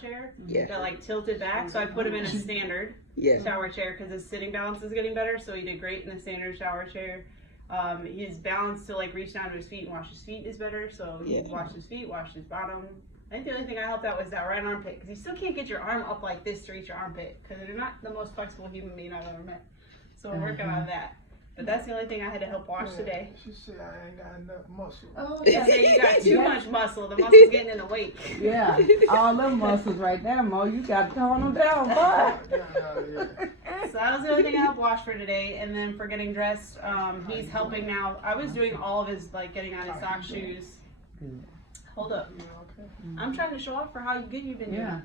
chair Yeah. that like tilted back. So I put him in a standard shower chair because his sitting balance is getting better. So he did great in the standard shower chair. His balance to like reach down to his feet and wash his feet is better. So he washed his feet, washed his bottom. I think the only thing I helped out was that right armpit, because you still can't get your arm up like this to reach your armpit, because they're not the most flexible human being I've ever met. So we're working on that. But that's the only thing I had to help wash today. She said I ain't got enough muscle. Oh, yeah, you got too much muscle. The muscle's getting in the way. Yeah, all them muscles right there, Mo. You got to tone them down, boy. So that was the only thing I helped wash for today. And then for getting dressed, he's helping now. I was doing all of his, like, getting on his sock shoes. Hold up. I'm trying to show off for how good you've been doing.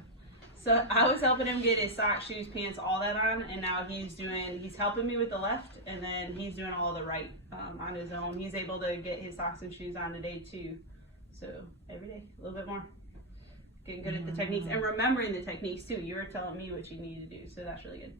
So I was helping him get his socks, shoes, pants, all that on, and now he's helping me with the left, and then he's doing all the right on his own. He's able to get his socks and shoes on today too. So every day, a little bit more. Getting good at the techniques and remembering the techniques too. You were telling me what you need to do, so that's really good.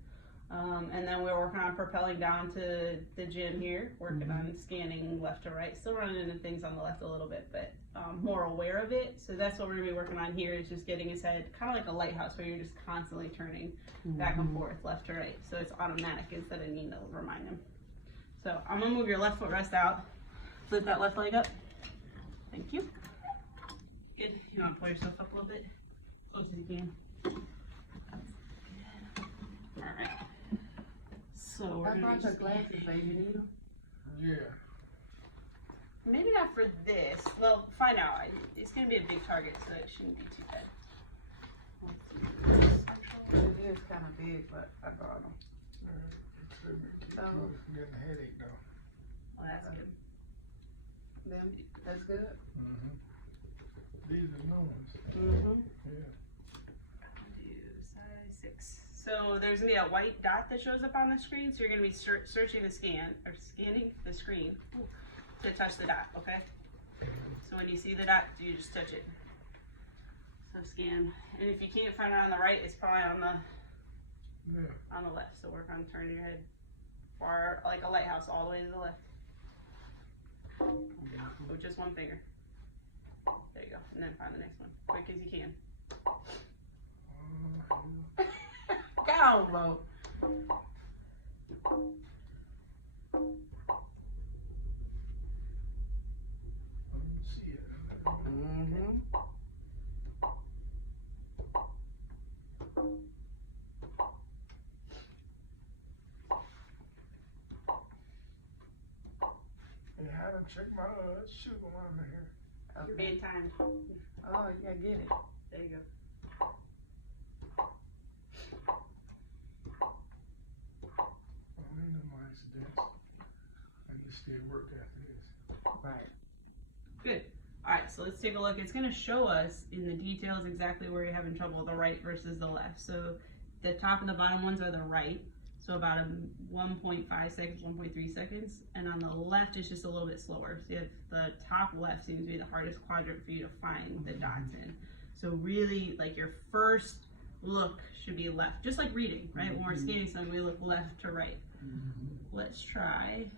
And then we're working on propelling down to the gym here, working on scanning left to right. Still running into things on the left a little bit, but more aware of it. So that's what we're gonna be working on here, is just getting his head kind of like a lighthouse where you're just constantly turning back and forth, left to right. So it's automatic instead of needing to remind him. So I'm gonna move your left foot rest out. Lift that left leg up. Thank you. Good. You wanna pull yourself up a little bit? Close as you can. All right. So we're I brought your glasses, baby. Need them? Yeah. Maybe not for this. Well, find out. It's going to be a big target, so it shouldn't be too bad. It is kind of big, but I brought them. Getting a headache though. Well, that's good. Them? That's good? These are new ones. Yeah. Do size 6. So there's going to be a white dot that shows up on the screen, so you're going to be searching the scanning the screen to touch the dot, okay? So when you see the dot, you just touch it. So scan. And if you can't find it on the right, it's probably on the left. So work on turning your head far, like a lighthouse, all the way to the left. With just one finger. There you go. And then find the next one. Quick as you can. Go on, Mo. See it. Hey, how to check my sugar monitor here? Bedtime. Oh, yeah, get it. There you go. Ain't no accidents. I can stay at work after this. Right. Good. All right, so let's take a look. It's going to show us in the details exactly where you're having trouble, the right versus the left. So the top and the bottom ones are the right, so about 1.5 seconds, 1.3 seconds. And on the left, it's just a little bit slower. So you have the top left seems to be the hardest quadrant for you to find the dots in. So really, like your first look should be left, just like reading, right? When we're scanning something, we look left to right. Let's try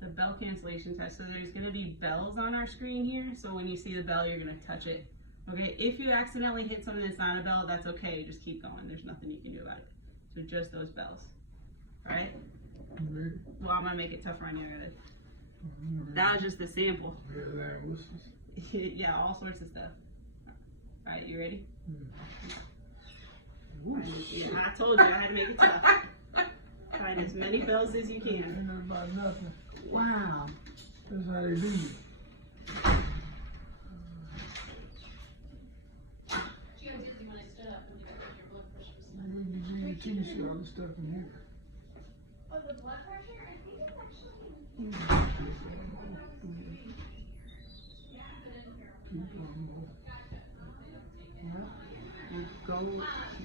the bell cancellation test. So there's going to be bells on our screen here. So when you see the bell, you're going to touch it. Okay, if you accidentally hit something that's not a bell, that's okay. Just keep going. There's nothing you can do about it. So just those bells. All right? Well, I'm going to make it tougher on you. That was just the sample. Yeah, all sorts of stuff. All right, you ready? Yeah, I told you I had to make it tough. Find as many bells as you can. Ain't nothing about nothing. Wow. That's how they do it. I need to see the see all the stuff in here. Oh, the blood pressure? I think it's actually.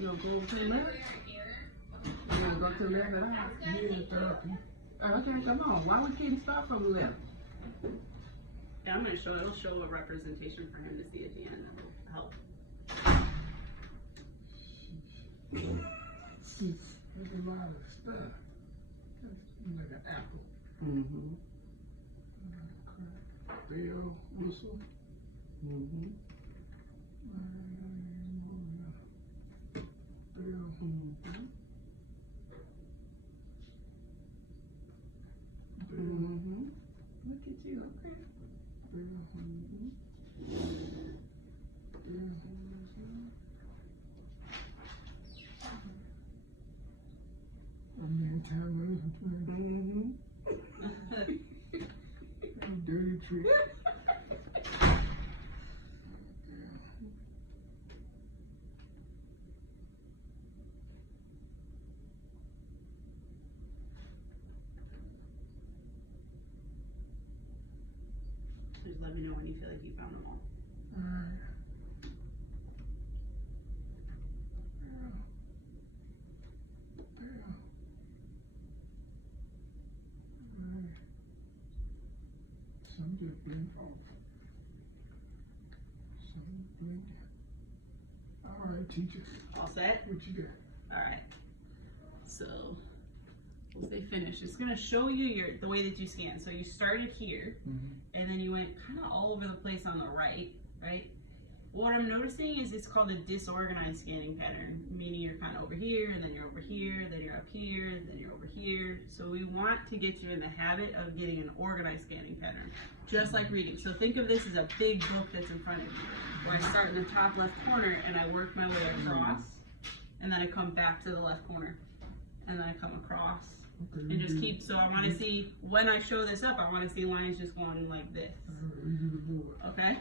You'll go to the left? You're gonna go to the left at all? Yeah, therapy. Okay, come on. Why we can't start from the left? Yeah, I'm going to show, it'll show a representation for him to see at the end. That'll help. There's a lot of stuff. Like an apple. Bell, whistle. Mm-hmm. There. Mm-hmm. Look at you, okay. There. Mm-hmm. I'm in time. Mm-hmm. Dirty trick. Just let me know when you feel like you found them all. Alright. Some just blink off. Some blink. Alright, teacher. All set? What you got? Alright. So, we'll say finish. It's gonna show you the way that you scan. So you started here, and then you went kind of all over the place on the right? What I'm noticing is it's called a disorganized scanning pattern, meaning you're kind of over here, and then you're over here, then you're up here, and then you're over here. So we want to get you in the habit of getting an organized scanning pattern, just like reading. So think of this as a big book that's in front of you, where I start in the top left corner, and I work my way across, and then I come back to the left corner, and then I come across, and just keep, so I want to see, when I show this up, I want to see lines just going like this, okay?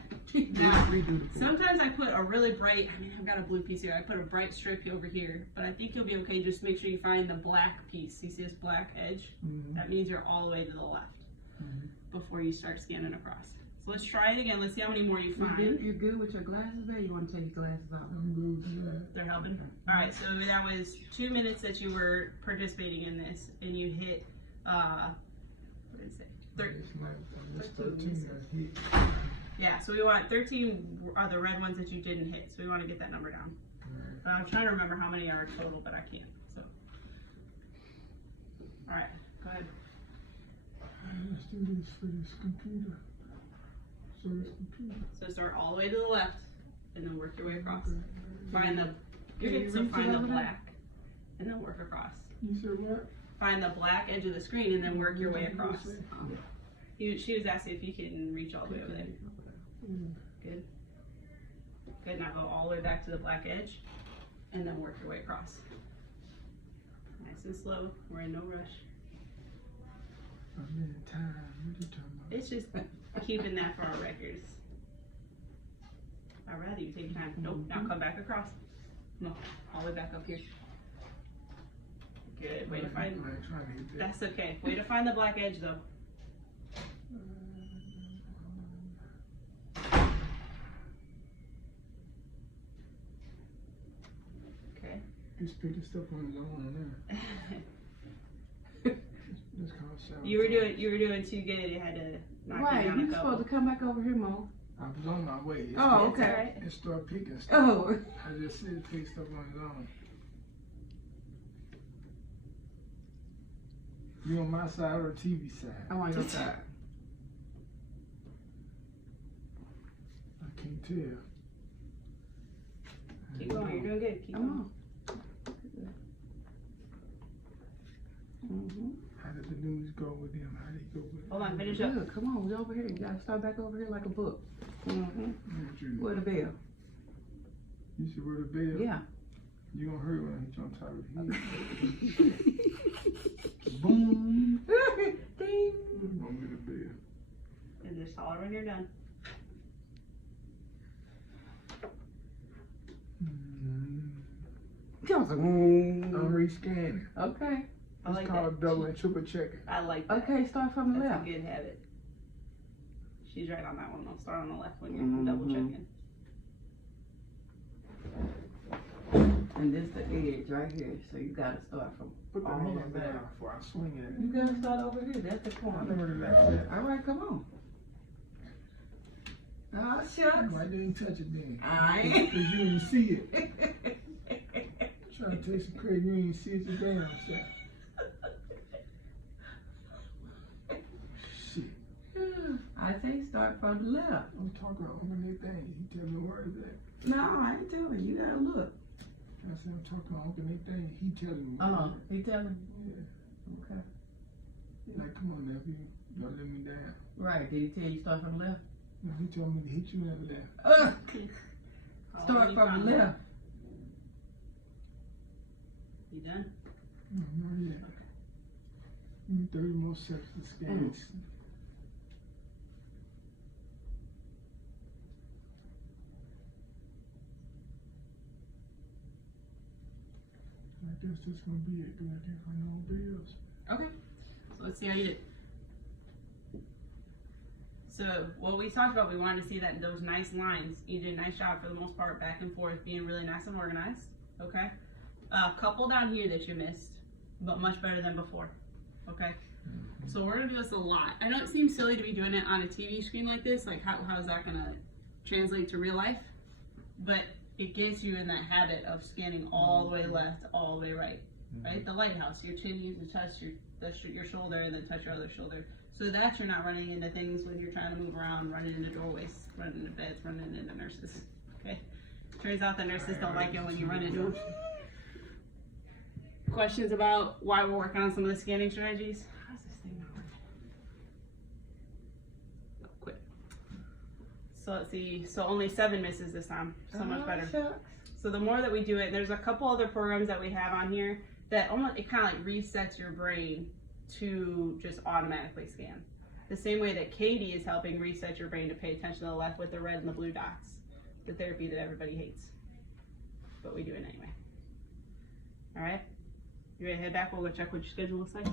Now, sometimes I put a really bright, I've got a blue piece here, I put a bright strip over here, but I think you'll be okay. Just make sure you find the black piece. You see this black edge? That means you're all the way to the left before you start scanning across. So let's try it again. Let's see how many more you find. You good with your glasses there? You want to take your glasses off? I'm good with that. They're helping? Alright, so that was 2 minutes that you were participating in this, and you hit, what did it say? It's like 13 I hit. Yeah, so we want 13 are the red ones that you didn't hit, so we want to get that number down. I'm trying to remember how many are total, but I can't, so. Alright, go ahead. Let's do this for this computer. So it's computer. So start all the way to the left, and then work your way across. Find the, Can you so reach find it the over there? black, and then work across. You said what? Find the black edge of the screen, and then work your way across. She was asking if you can reach all the way over there. Good. Good, now go all the way back to the black edge, and then work your way across. Nice and slow, we're in no rush. I'm in time. What you talking about? It's just keeping that for our records. I'd rather you take your time. Nope, now come back across. No, all the way back up here. Good, way to find, I'm trying to hit that. that's okay. Way to find the black edge though. Okay. Just pick the stuff on his own there. That's called sound. You were doing too good. You had to knock Right, it down a you couple. supposed to come back over here, Mo. I was on my way. It's Oh, It's okay. alright. It started picking stuff. Oh. I just said it picked stuff on his own. You on my side or the TV side? I'm on your side. I can't tell. Keep going. You're doing good. Keep Come going. on. Mm-hmm. How did the news go with them? How did it go with Hold on. Finish up. Good. Come on, we over here. You gotta start back over here like a book. Mm-hmm. them? Where the bell? You see where the bell? Yeah. You gonna hurt when I hit you on top of the head. Boom. Ding. I'm gonna get a bell. And just holler when you're done. I'm rescanning. Okay. I It's like called that. double and triple checking. I like that. Okay, start from the That's left. a good habit. She's right on that one. I'll start on the left when you're Mhm. double checking. And this the edge right here. So you gotta start from Put the all the way hand back. down before I swing it. You gotta start over here. That's the I corner. never did that. Alright, come on. Oh, Why shucks. didn't touch it then? I Cause you didn't see it. Trying to take some credit, you ain't see it the damn shot. Shit. I say start from the left. I'm talking on that thing. You tell me where is that? No, I ain't telling you. You gotta look. I said, I'm talking to Uncle anything. He telling me. He telling Yeah. you. Okay. Like, come on, nephew. Don't let me down. Right. Did he tell you start from the left? No, he told me to hit you in the left. Start from the left. You done? No, yeah. Give me 30 more sets of scans. I guess that's gonna be it. Gonna get my no bills. Okay. So let's see how you did. So what we talked about, we wanted to see that those nice lines. You did a nice job for the most part, back and forth, being really nice and organized. Okay. A couple down here that you missed, but much better than before. Okay. So we're gonna do this a lot. I know it seems silly to be doing it on a TV screen like this. Like how is that gonna translate to real life? But it gets you in that habit of scanning all the way left, all the way right. Right? The lighthouse. Your chin needs to touch your shoulder and then touch your other shoulder. So that you're not running into things when you're trying to move around, running into doorways, running into beds, running into nurses. Okay? Turns out the nurses don't like it when you run into them. Questions about why we're working on some of the scanning strategies? How's this thing not working? Oh, quit. So let's see. So only 7 misses this time. So much better. Shucks. So the more that we do it, there's a couple other programs that we have on here that almost, it kind of like resets your brain to just automatically scan. The same way that Katie is helping reset your brain to pay attention to the left with the red and the blue dots. The therapy that everybody hates. But we do it anyway. All right? You ready to head back? We'll go check what your schedule looks like.